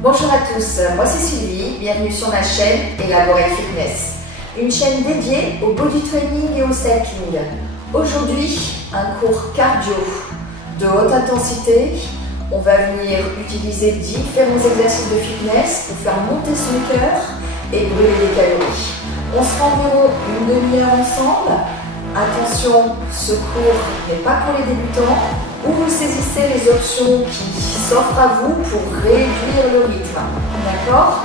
Bonjour à tous, moi c'est Sylvie, bienvenue sur ma chaîne Elaborate Fitness, une chaîne dédiée au body training et au cycling. Aujourd'hui, un cours cardio de haute intensité. On va venir utiliser différents exercices de fitness pour faire monter son cœur et brûler des calories. On sera environ une demi-heure ensemble. Attention, ce cours n'est pas pour les débutants, où vous saisissez les options qui s'offrent à vous pour réduire le rythme. D'accord?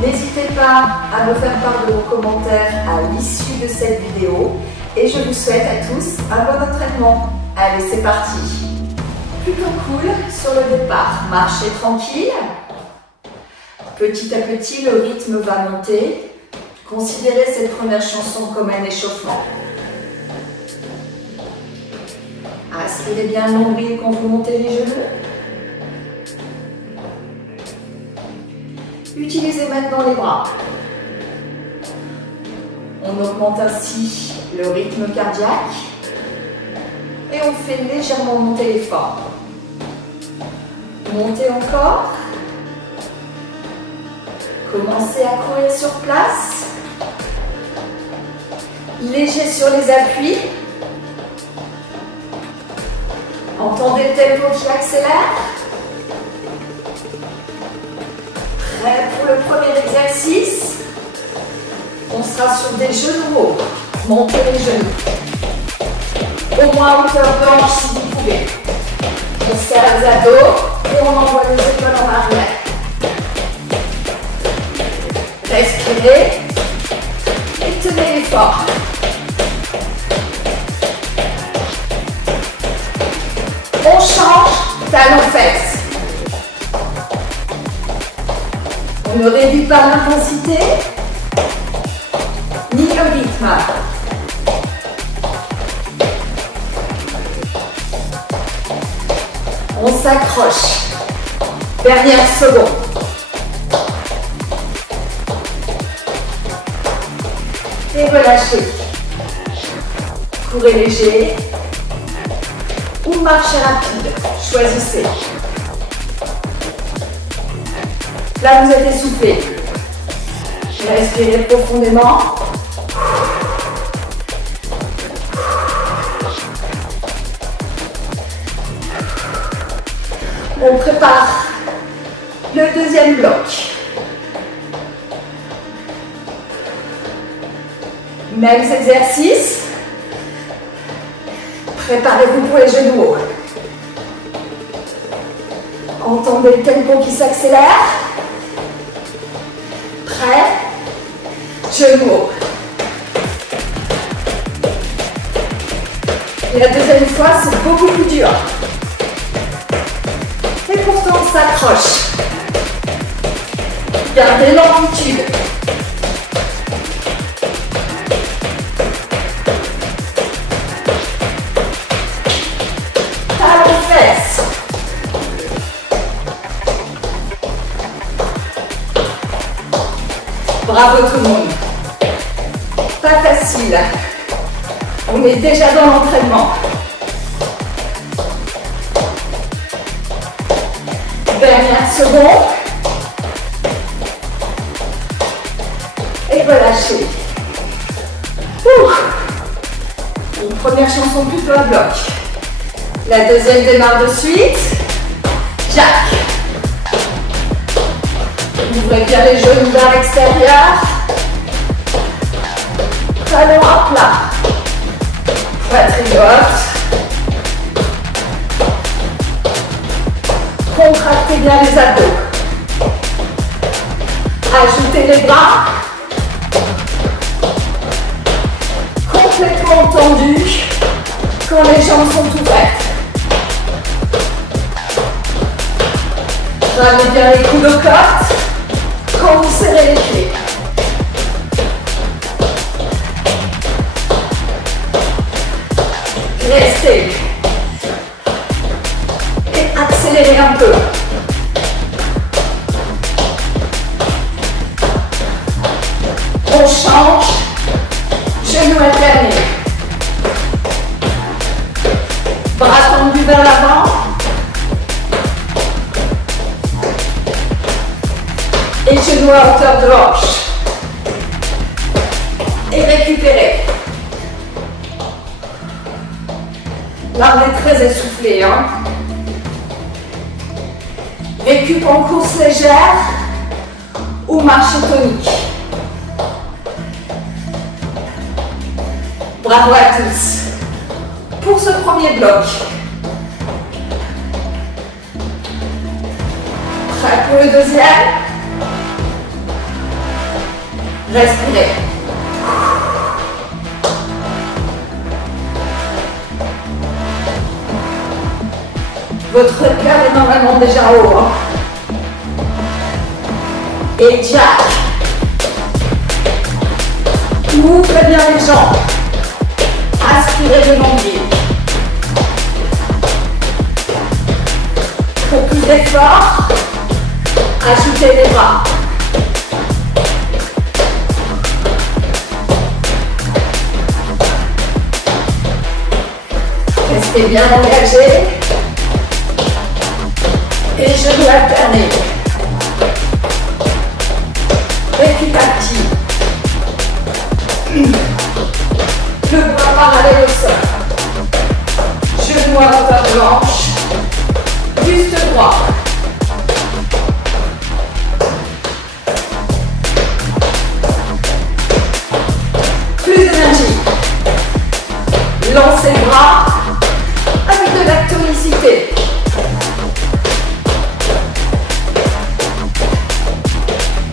N'hésitez pas à me faire part de vos commentaires à l'issue de cette vidéo et je vous souhaite à tous un bon entraînement. Allez, c'est parti! Plutôt cool sur le départ, marchez tranquille. Petit à petit, le rythme va monter. Considérez cette première chanson comme un échauffement. Aspirez bien le nombril quand vous montez les genoux. Utilisez maintenant les bras. On augmente ainsi le rythme cardiaque et on fait légèrement monter l'effort. Montez encore. Commencez à courir sur place. Léger sur les appuis. Entendez le tempo qui accélère. Prêt pour le premier exercice. On sera sur des genoux hauts. Montez les genoux. Au moins hauteur de hanche si vous pouvez. On serre les abdos et on envoie les épaules en arrière. Respirez et tenez l'effort. On change, talons-fesses. On ne réduit pas l'intensité ni le rythme. On s'accroche. Dernière seconde. Et relâchez. Courez léger ou marchez rapide. Choisissez. Là, vous êtes essoufflé. Respirez profondément. On prépare le deuxième bloc. Mêmes exercices. Préparez-vous pour les genoux hauts. Entendez le tempo qui s'accélère. Prêt? Genoux hauts. Et la deuxième fois, c'est beaucoup plus dur. Et pourtant, on s'accroche. Gardez l'amplitude. Talons-fesses. Bravo tout le monde. Pas facile. On est déjà dans l'entraînement. Dernière seconde. Et relâchez. Une première chanson plutôt à bloc. La deuxième démarre de suite. Jack. Ouvrez bien les genoux vers l'extérieur. Talons à plat. Poitrine haute. Contractez bien les abdos. Ajoutez les bras. Complètement tendus quand les jambes sont ouvertes. Ramenez bien les coudes aux côtes quand vous serrez les pieds. Restez. Et accélérez un peu. On change. Genoux alternés. Bras tendus vers l'avant. Et genoux à hauteur de hanche. Et récupérez. Là, on est très essoufflé. Hein. Récup en course légère ou marche tonique. Bravo à tous. Pour ce premier bloc. Prêt pour le deuxième? Respirez. Votre cœur est normalement déjà haut. Hein. Et jack. Ouvrez bien les jambes. Aspirez le nombril. Pour plus d'effort, ajoutez les bras. Restez bien engagé. Et genoux alternés. Récup actif. Le bras parallèle au sol. Genoux à hauteur de hanche. Buste droit. Plus d'énergie. Lancez le bras avec de la tonicité.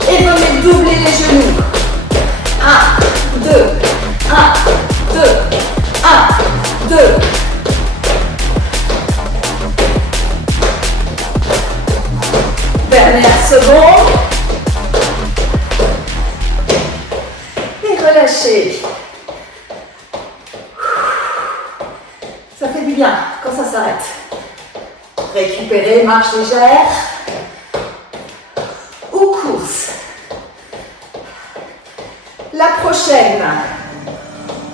Et venez doubler les genoux. 1, 2, 1, 2, 1, 2. Dernière seconde. Et relâchez. Ça fait du bien quand ça s'arrête. Récupérez, marche légère. Ou course. La prochaine,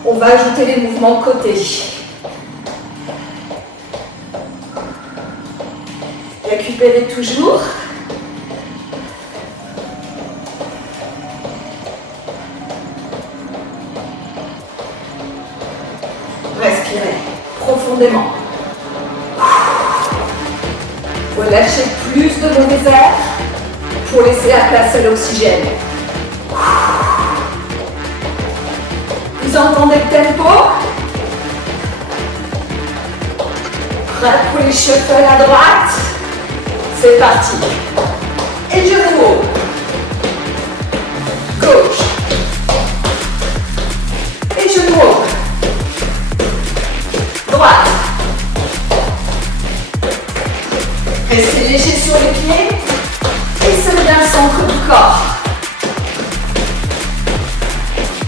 on va ajouter les mouvements de côté. Récupérez toujours. Respirez profondément. Relâchez plus de mauvais air pour laisser la place à l'oxygène. Vous entendez le tempo? Prêt pour les shuffles à droite? C'est parti. Et genou haut. Gauche. Et genou haut. Droite. Restez léger sur les pieds. Et serrez bien le centre du corps.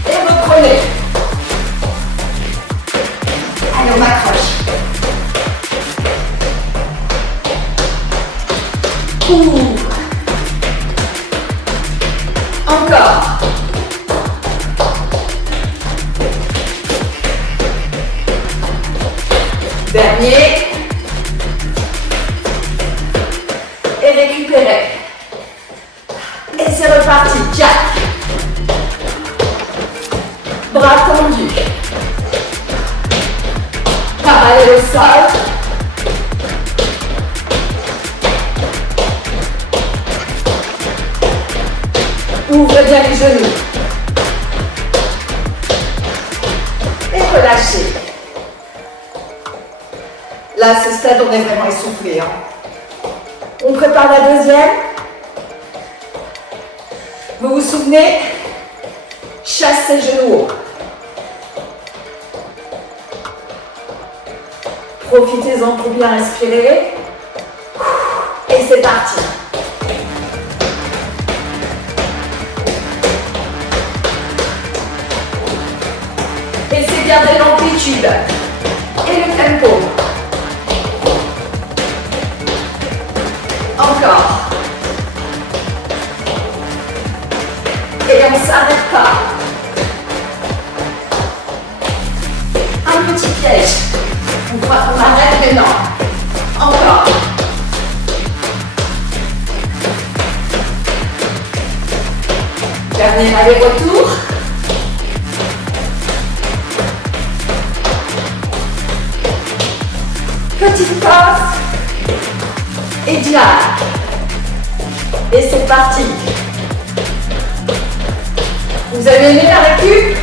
Et reprenez. Allez, on m'accroche. Encore. Dernier. Et récupérez. Et c'est reparti. Jack. Bras tendus. Parallèle au sol. Ouvrez bien les genoux. Et relâchez. Là, à ce stade, on est vraiment essoufflé. Hein. On prépare la deuxième. Vous vous souvenez? Chassez genoux haut. Profitez-en pour bien respirer. Et c'est parti. Essayez de garder l'amplitude et le tempo. Encore. Et on ne s'arrête pas. Un petit piège. On arrête maintenant. Encore. Dernier aller-retour. Petite pause. Et jack. Et c'est parti. Vous avez aimé la récup?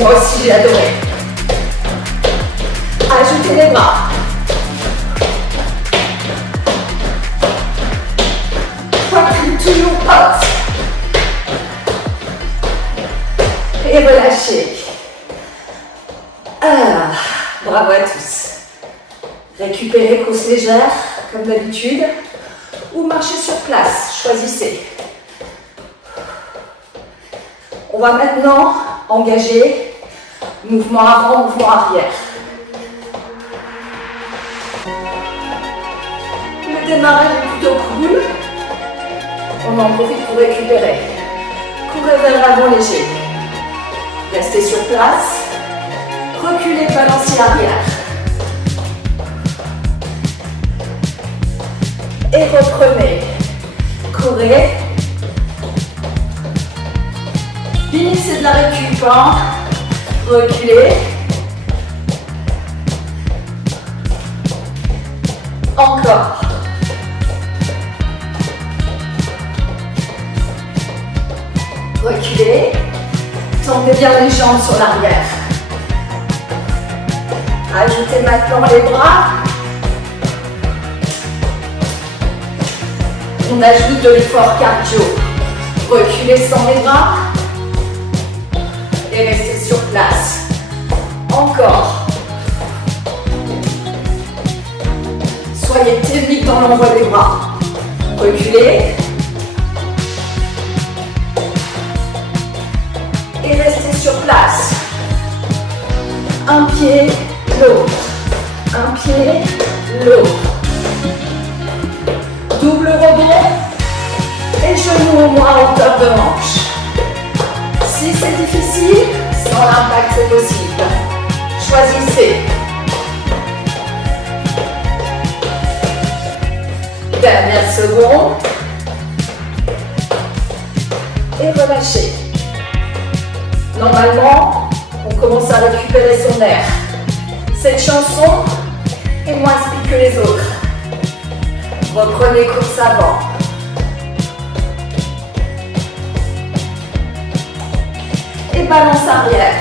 Moi aussi j'ai adoré. Ajoutez les bras. Poitrine toujours haute. Et relâchez. Bravo à tous. Récupérez course légère, comme d'habitude, ou marchez sur place, choisissez. On va maintenant engager mouvement avant, mouvement arrière. Le démarrage est plutôt cool. On en profite pour récupérer. Courez vers l'avant léger. Restez sur place. Reculez, balancez arrière. Et reprenez. Courez. Limite, c'est de la récup. Reculez. Encore. Reculez. Tendez bien les jambes sur l'arrière. Ajoutez maintenant les bras. On ajoute de l'effort cardio. Reculez sans les bras. Et restez sur place. Encore. Soyez technique dans l'envoi des bras. Reculez. Et restez sur place. Un pied, l'autre. Un pied, l'autre. Double rebond. Et genoux au moins à hauteur de hanche. Si c'est difficile, sans l'impact c'est possible. Choisissez. Dernière seconde. Et relâchez. Normalement, on commence à récupérer son air. Cette chanson est moins speed que les autres. Reprenez course avant. Et balance arrière.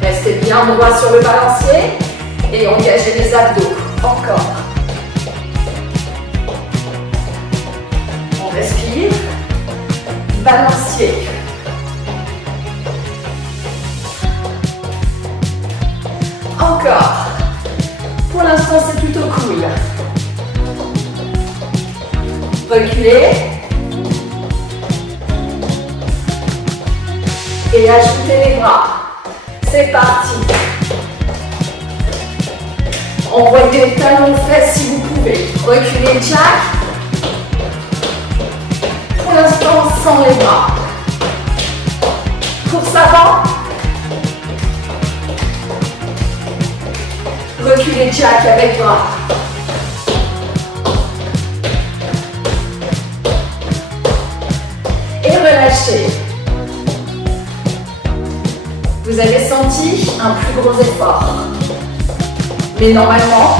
Restez bien droit sur le balancier et engagez les abdos. Encore. On respire. Balancier. Encore. Pour l'instant, c'est plutôt cool. Reculez. Et ajoutez les bras. C'est parti. Envoyez les talons aux fesses si vous pouvez. Reculez, jack. Pour l'instant, sans les bras. Course avant. Reculez, jack avec bras. Et relâchez. Vous avez senti un plus gros effort. Mais normalement,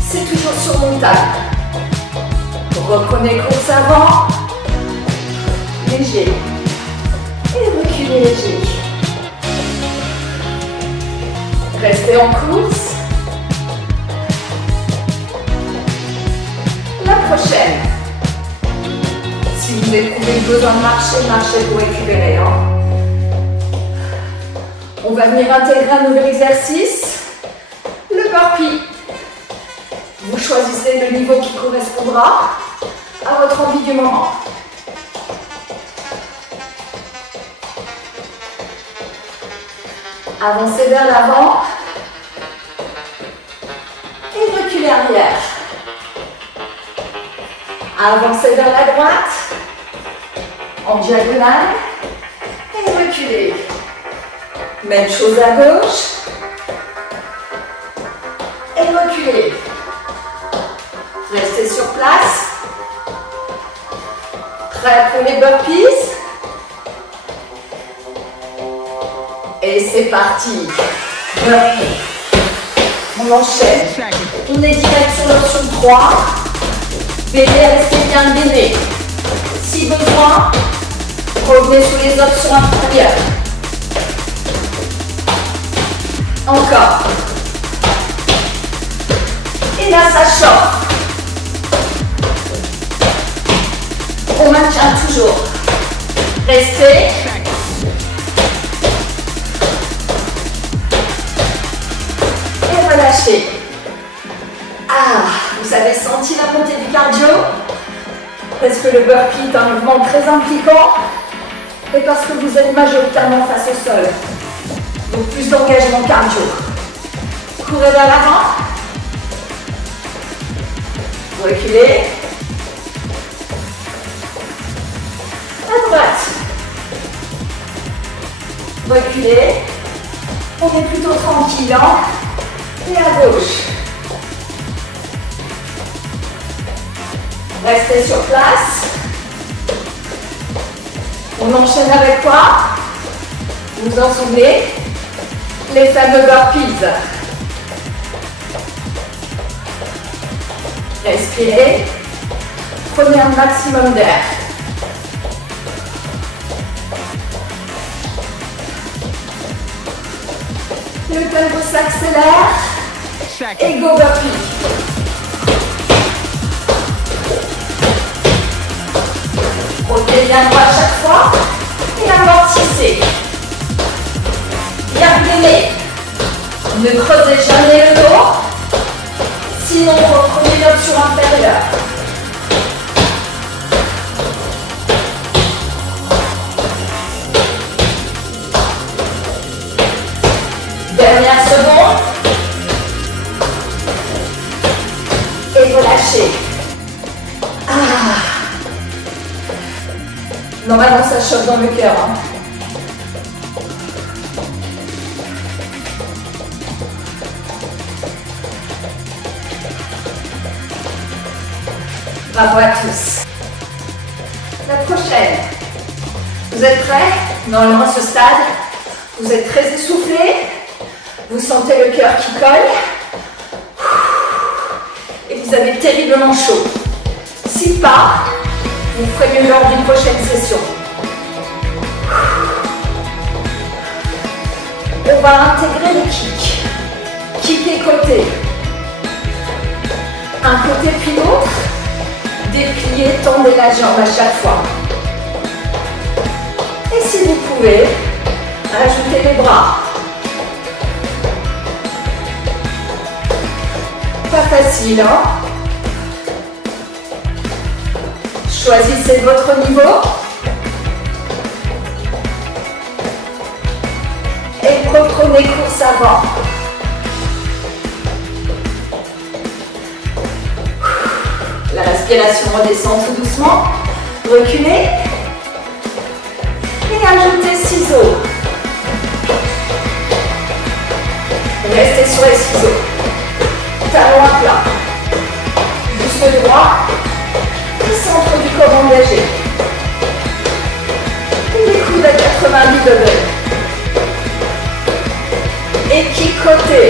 c'est toujours surmontable. Reprenez course avant. Léger. Et reculez léger. Restez en course. La prochaine. Si vous éprouvez besoin de marcher, marchez pour récupérer. On va venir intégrer un nouvel exercice. Le burpee. Vous choisissez le niveau qui correspondra à votre envie du moment. Avancez vers l'avant. Et reculez arrière. Avancez vers la droite. En diagonale. Et reculez. Même chose à gauche. Et reculez. Restez sur place. Prêt pour les burpees? Et c'est parti. Burpee. On enchaîne. On est direct sur l'option 3. Bébé, restez bien bébé. Si besoin, revenez sur les options inférieures. Encore. Et là, ça chauffe. On maintient toujours. Restez. Et relâchez. Ah, vous avez senti la montée du cardio? Parce que le burpee est un mouvement très impliquant et parce que vous êtes majoritairement face au sol. Donc plus d'engagement cardio. Courez vers l'avant. Reculez. À droite. Reculez. On est plutôt tranquille, hein? Et à gauche. Restez sur place. On enchaîne avec quoi? Vous vous en souvenez? Les fameux burpees. Respirez. Prenez un maximum d'air. Le tempo s'accélère. Et go burpee. Revenez bien droit à chaque fois. Et amortissez. Gardez-les. Ne creusez jamais le dos. Sinon, reprenez l'option inférieure. Dernière seconde. Et relâchez. Ah. Normalement, ça choque dans le cœur. Hein. Bravo à tous. La prochaine. Vous êtes prêts? Normalement, à ce stade, vous êtes très essoufflés. Vous sentez le cœur qui colle. Et vous avez terriblement chaud. Si pas, vous ferez mieux lors d'une prochaine session. On va intégrer les kicks. Kick et côté. Un côté puis l'autre. Dépliez, tendez la jambe à chaque fois. Et si vous pouvez, ajoutez les bras. Pas facile, hein? Choisissez votre niveau. Et reprenez course avant. La respiration redescend tout doucement. Reculez. Et ajoutez ciseaux. Restez sur les ciseaux. Talon à plat. Buste droit. Et centre du corps engagé. Et les coudes à 90 degrés. Et kick côté.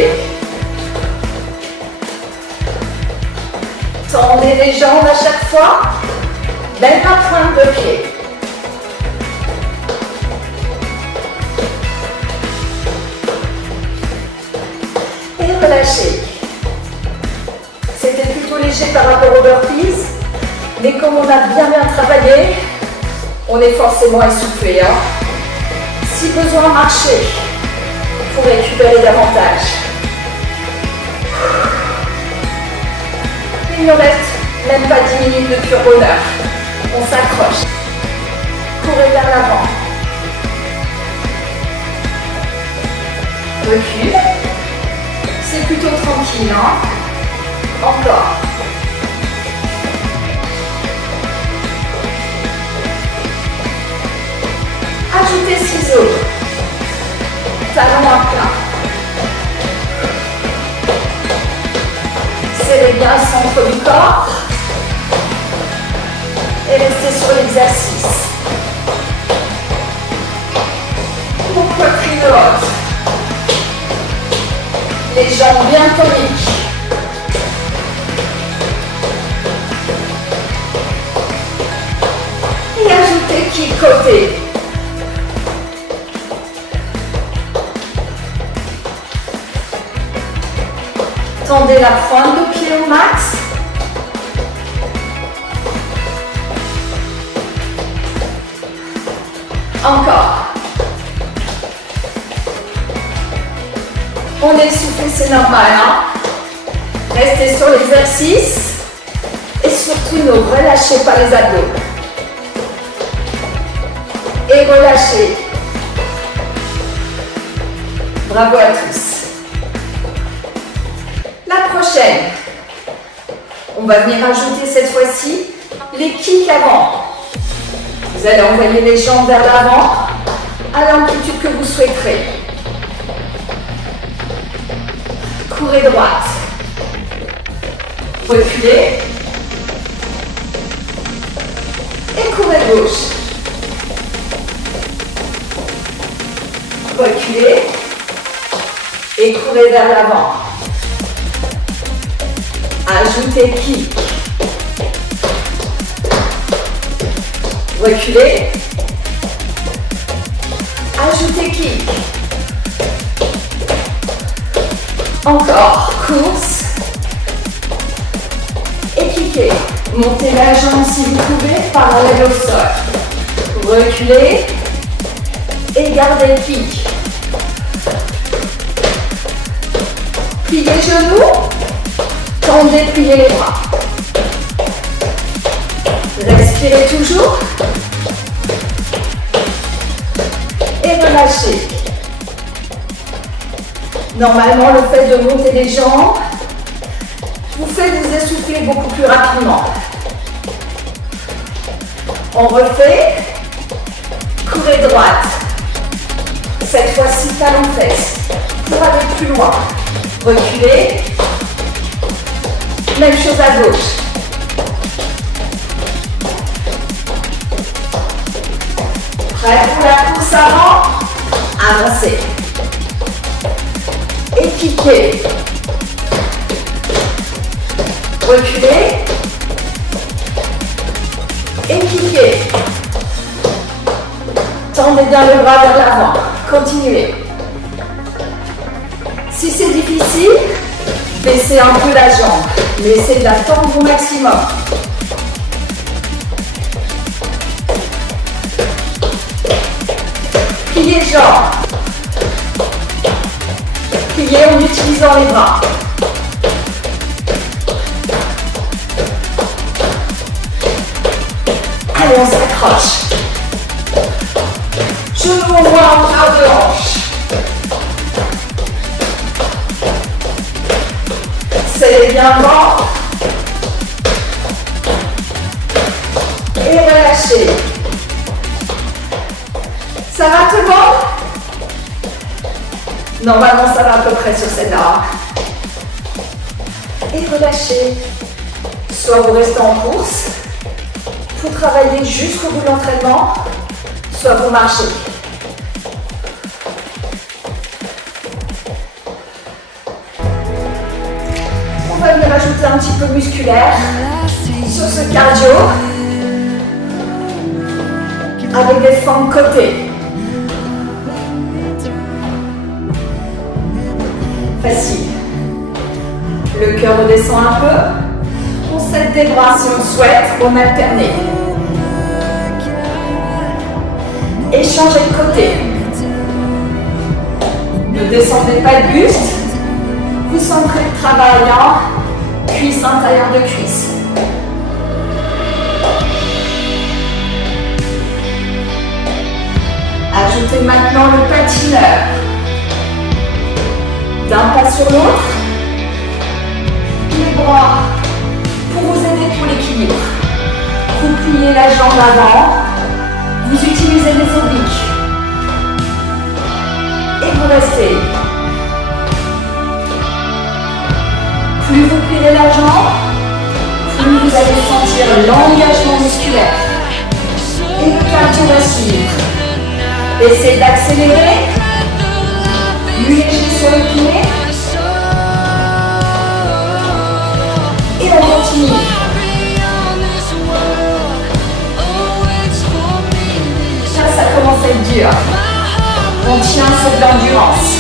Tendez les jambes à chaque fois, même à pointe de pied. Et relâchez. C'était plutôt léger par rapport aux burpees, mais comme on a bien travaillé, on est forcément essoufflé. Hein. Si besoin, marchez pour récupérer davantage. Il ne reste même pas 10 minutes de pur bonheur. On s'accroche. Courez vers l'avant. Recule. C'est plutôt tranquille, hein? Encore. Ajoutez ciseaux. Talon à plat. Serrez bien le centre du corps. Et restez sur l'exercice. Mon poitrine haute. Les jambes bien toniques. Et ajoutez kick côté. Tendez la pointe de pied au max. Encore. On est essoufflé, c'est normal. Hein? Restez sur l'exercice. Et surtout, ne relâchez pas les abdos. Et relâchez. Bravo à tous. La prochaine, on va venir ajouter cette fois-ci les kicks avant. Vous allez envoyer les jambes vers l'avant à l'amplitude que vous souhaiterez. Courez droite. Reculez. Et courez gauche. Reculez. Et courez vers l'avant. Ajoutez kick. Reculez. Ajoutez kick. Encore. Course. Et kickez. Montez la jambe si vous pouvez, parallèle au sol. Reculez. Et gardez le kick. Pliez les genoux. Tendez, pliez les bras. Respirez toujours. Et relâchez. Normalement, le fait de monter les jambes vous fait vous essouffler beaucoup plus rapidement. On refait. Courez droite. Cette fois-ci, talon-fesse. Pour aller plus loin. Reculez. Même chose à gauche. Prêt pour la course avant? Avancez. Et kickez. Reculez. Et kickez. Tendez bien le bras vers l'avant. Continuez. Si c'est difficile, baissez un peu la jambe. Laissez de la tendre au maximum. Pliez les jambes. Pliez en utilisant les bras. Allez, on s'accroche. Genoux au moins en hauteur de hanche. Serrez bien le ventre. Et relâchez. Ça va tout le monde? Normalement, ça va à peu près sur cette arme. Et relâchez. Soit vous restez en course, vous travaillez jusqu'au bout de l'entraînement, soit vous marchez. On va venir ajouter un petit peu musculaire sur ce cardio avec des fentes côté. Facile. Le cœur redescend un peu. On s'aide des bras si on souhaite, on alterne. Et changez de côté. Ne descendez pas le buste. Vous centrez le travail en cuisse intérieure de cuisse. Ajoutez maintenant le patineur. D'un pas sur l'autre. Les bras pour vous aider pour l'équilibre. Vous pliez la jambe avant. Vous utilisez les obliques. Et vous restez. Plus vous pliez la jambe, plus vous allez sentir l'engagement musculaire. musculaire. Et le cardio va suivre. Essayez d'accélérer. Plus léger sur le pied. Et on continue. Là, ça commence à être dur. On tient sur de l'endurance.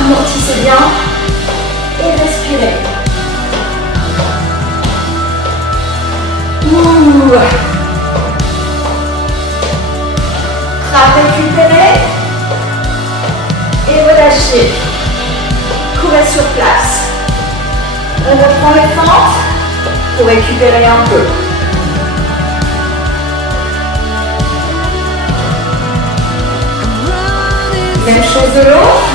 Amortissez bien et respirez. Ouh. Récupérez et relâchez. Courez sur place. On reprend les fentes pour récupérer un peu. Même chose de l'autre.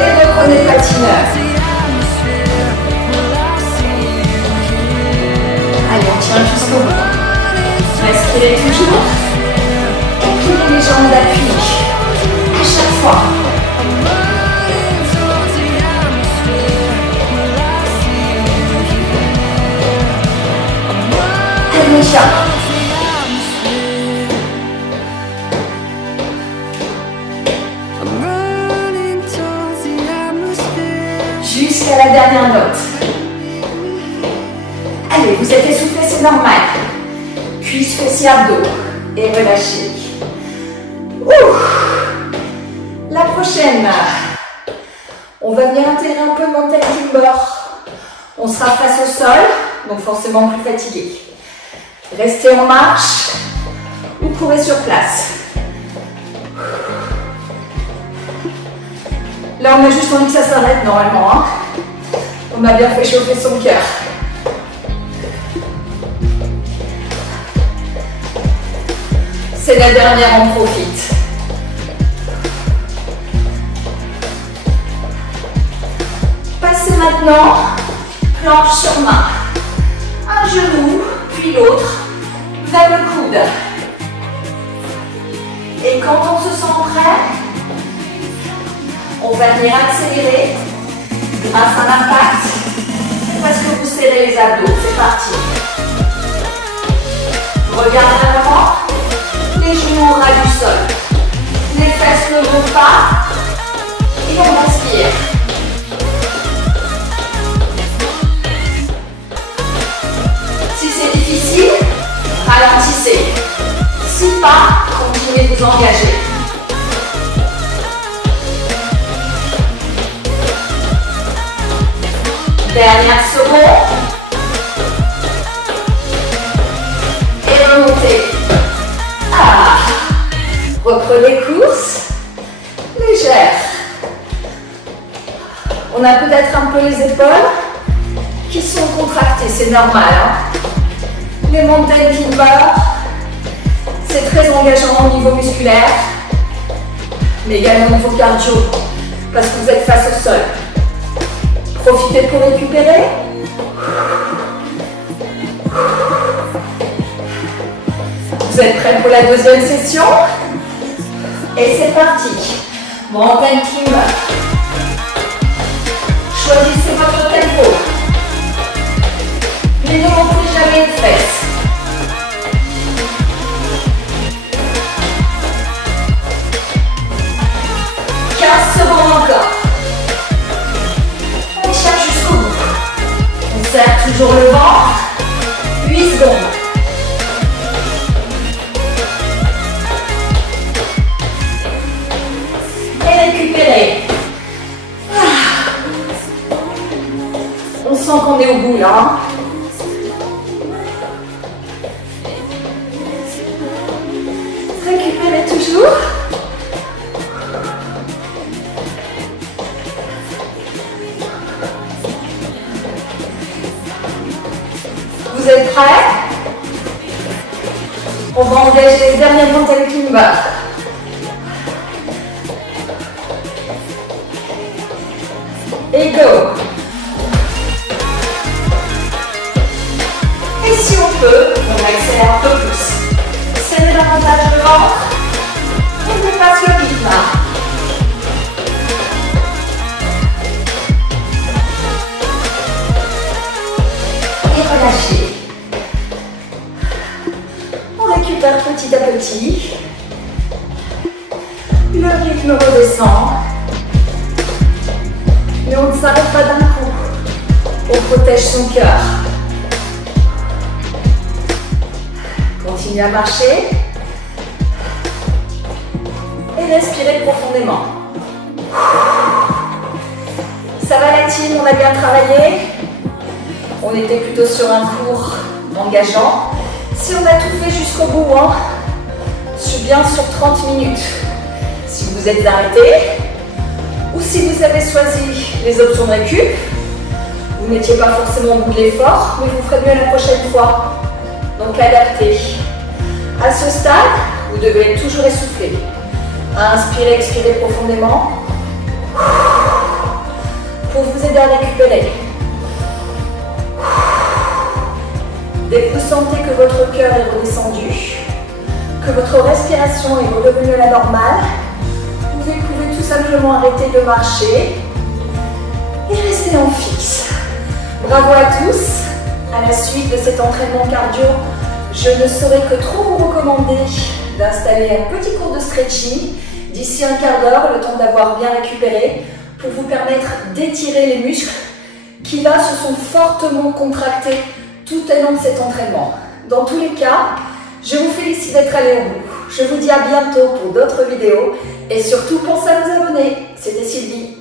Et reprenez le patineur. Allez, on tient jusqu'au bout. Respirez toujours. Et pliez les jambes d'appui. À chaque fois. Allez, chat. Jusqu'à la dernière note. Allez, vous êtes essoufflé, c'est normal. Cuisses, fessiers, abdos. Et relâchez. Ouh. La prochaine. On va venir intégrer un peu le mountain climber. On sera face au sol, donc forcément plus fatigué. Restez en marche ou courez sur place. Là, on a juste envie que ça s'arrête normalement. Hein. On a bien fait chauffer son cœur. C'est la dernière, on profite. Passez maintenant planche sur main. Un genou, puis l'autre, vers le coude. Et quand on se sent prêt, on va venir accélérer grâce à l'impact parce que vous serrez les abdos. C'est parti. Regardez à l'avant. Les genoux au ras du sol. Les fesses ne bougent pas. Et on respire. Si c'est difficile, ralentissez. Si pas, continuez de vous engager. Dernière seconde. Et remontez. Ah. Reprenez course. Légère. On a peut-être un peu les épaules qui sont contractées, c'est normal. Hein. Les mountain climber, c'est très engageant au niveau musculaire, mais également au niveau cardio, parce que vous êtes face au sol. Profitez pour récupérer. Vous êtes prêts pour la deuxième session? Et c'est parti. Mountain climber. Choisissez votre tempo. Mais ne montez jamais les fesses. Encore. On tient jusqu'au bout. On serre toujours le ventre. 8 secondes. Et récupérez. On sent qu'on est au bout là. Hein. Récupérez toujours. Vous êtes prêts? On va engager les derniers montagnes climber. Et go! Et si on peut, on accélère un peu plus. Serrez davantage le ventre et on dépasse le rythme. Le rythme redescend. Mais on ne s'arrête pas d'un coup. On protège son cœur. Continuez à marcher. Et respirez profondément. Ça va la team, on a bien travaillé. On était plutôt sur un cours engageant. Si on a tout fait jusqu'au bout, je suis bien sur 30 minutes. Si vous êtes arrêté, ou si vous avez choisi les options de récup, vous n'étiez pas forcément au bout de l'effort, mais vous ferez mieux la prochaine fois. Donc adaptez. À ce stade, vous devez être toujours essoufflé. Inspirez, expirez profondément pour vous aider à récupérer. Dès que vous sentez que votre cœur est redescendu, que votre respiration est redevenue à la normale, vous pouvez tout simplement arrêter de marcher et rester en fixe. Bravo à tous. À la suite de cet entraînement cardio, je ne saurais que trop vous recommander d'installer un petit cours de stretching d'ici un quart d'heure, le temps d'avoir bien récupéré, pour vous permettre d'étirer les muscles qui là se sont fortement contractés tout au long de cet entraînement. Dans tous les cas, je vous félicite d'être allé au bout. Je vous dis à bientôt pour d'autres vidéos et surtout pensez à vous abonner. C'était Sylvie.